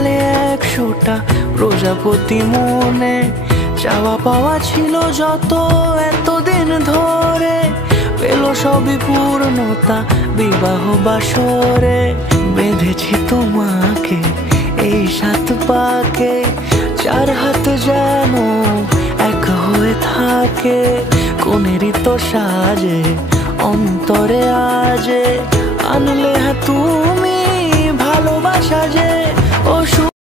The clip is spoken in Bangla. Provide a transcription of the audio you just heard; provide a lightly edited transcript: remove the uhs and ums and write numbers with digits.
গেলে 100টা প্রজাপতি মনে, চাওয়া পাওয়া ছিল যত এতদিন ধরে, পেল সবই পূর্ণতা বিবাহ বাসরে। বেঁধেছি তোমাকে এই 7 পাকে, 4 হাত যেন এক হয়ে থাকে, কোনেরই তো সাজে অন্তরে আজে, আনলে হ্যাঁ তুমি ভালোবাসা যে ও